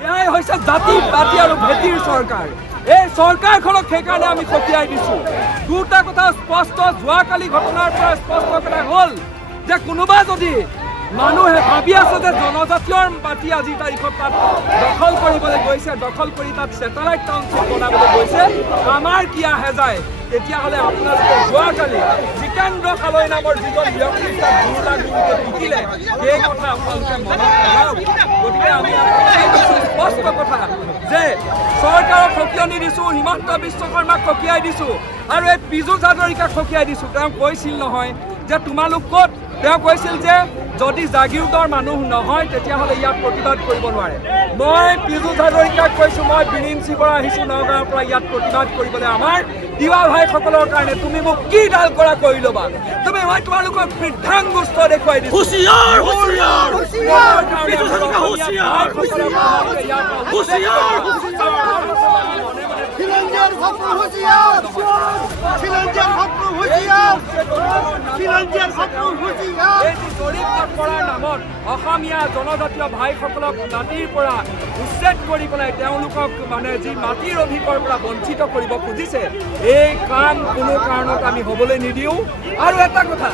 এয়াই হৈছে জাতি পাতি আৰু ভেটিৰ চৰকাৰ। এই চৰকাৰখনক সেইকাৰণে আমি সকীয়াই দিছোঁ। দুটা কথা স্পষ্ট, যোৱাকালি ঘটনাৰ পৰা স্পষ্ট কথা হ'ল যে কোনোবা যদি মানুহে ভাবি আছে যে জনজাতীয় মাটি আজিৰ তাৰিখত তাত দখল কৰিবলৈ গৈছে, দখল কৰি তাত ছেটেলাইট টাউনশ্বিপ বনাবলৈ গৈছে, আমাৰ কি আহে যায়, তেতিয়াহ'লে আপোনালোকে যোৱাকালি জিতেন্দ্ৰ খালৈ নামৰ যিজন ব্যক্তি তাত গুৰুকে পিটিলে, সেই কথা আপোনালোকে মনত পেলাওক। গতিকে আমি স্পষ্ট কথা যে চৰকাৰক সকীয়নি দিছোঁ, হিমন্ত বিশ্ব শৰ্মাক সকীয়াই দিছোঁ আৰু এই পীযুষ হাজৰিকাক সকীয়াই দিছোঁ। তেওঁ কৈছিল নহয় যে তোমালোক ক'ত, তেওঁ কৈছিল যে যদি জাগিৰোডৰ মানুহ নহয় তেতিয়াহ'লে ইয়াত প্ৰতিবাদ কৰিব নোৱাৰে। মই পীযুষ হাজৰিকাক কৈছোঁ, মই বিৰিঞ্চিৰ পৰা আহিছোঁ নগাঁৱৰ পৰা ইয়াত প্ৰতিবাদ কৰিবলৈ আমাৰ তিৱা ভাইসকলৰ কাৰণে। তুমি মোক কি ডাল কৰা কৰি ল'বা, তুমি মই তোমালোকক বৃদ্ধাংগুষ্ঠ দেখুৱাই দিছোঁ। নামত অসমীয়া জনজাতীয় ভাইসকলক মাটিৰ পৰা উচ্ছেদ কৰি পেলাই তেওঁলোকক মানে যি মাটিৰ অধিকাৰ পৰা বঞ্চিত কৰিব খুজিছে, এই কাম কোনো কাৰণত আমি হ'বলৈ নিদিওঁ। আৰু এটা কথা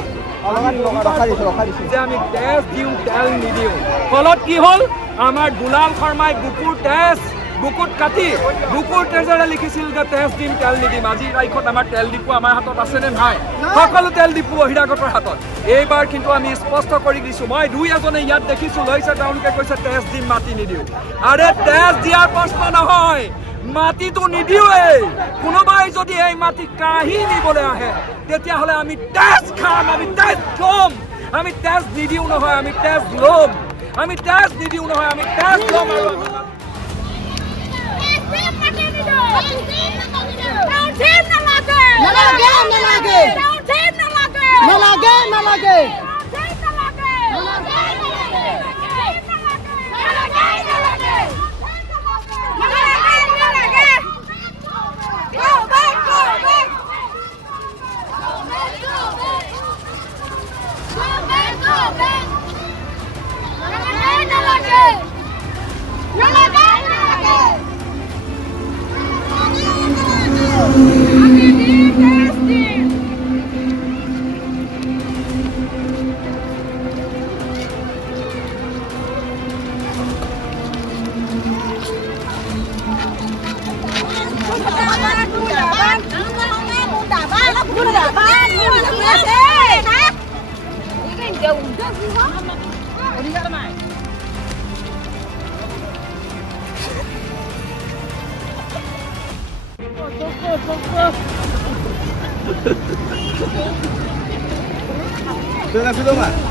যে আমি তেজ দিওঁ তেল নিদিওঁ, ফলত কি হ'ল আমাৰ দুলাল শৰ্মাই বুকুত কাটি বুকুৰ তেজেৰে লিখিছিল যে তেজ দিম তেল নিদিম। আজিৰ তাৰিখত আমাৰ তেল ডিপু আমাৰ হাতত আছেনে নাই? সকলো তেল ডিপু বহিৰাগতৰ হাতত। এইবাৰ কিন্তু আমি স্পষ্ট কৰি দিছোঁ। মই দুই এজনে ইয়াত দেখিছোঁ লৈছে, তেওঁলোকে কৈছে তেজ দিম মাটি নিদিওঁ। আৰে তেজ দিয়াৰ প্ৰশ্ন নহয়, মাটিটো নিদিওঁৱেই। কোনোবাই যদি এই মাটি কাঢ়ি নিবলৈ আহে তেতিয়াহ'লে আমি তেজ খাম, আমি তেজ ল'ম। আমি তেজ নিদিওঁ নহয়, আমি তেজ ল'ম। আমি তেজ নিদিওঁ নহয়, আমি তেজ ল'ম।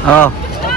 Oh.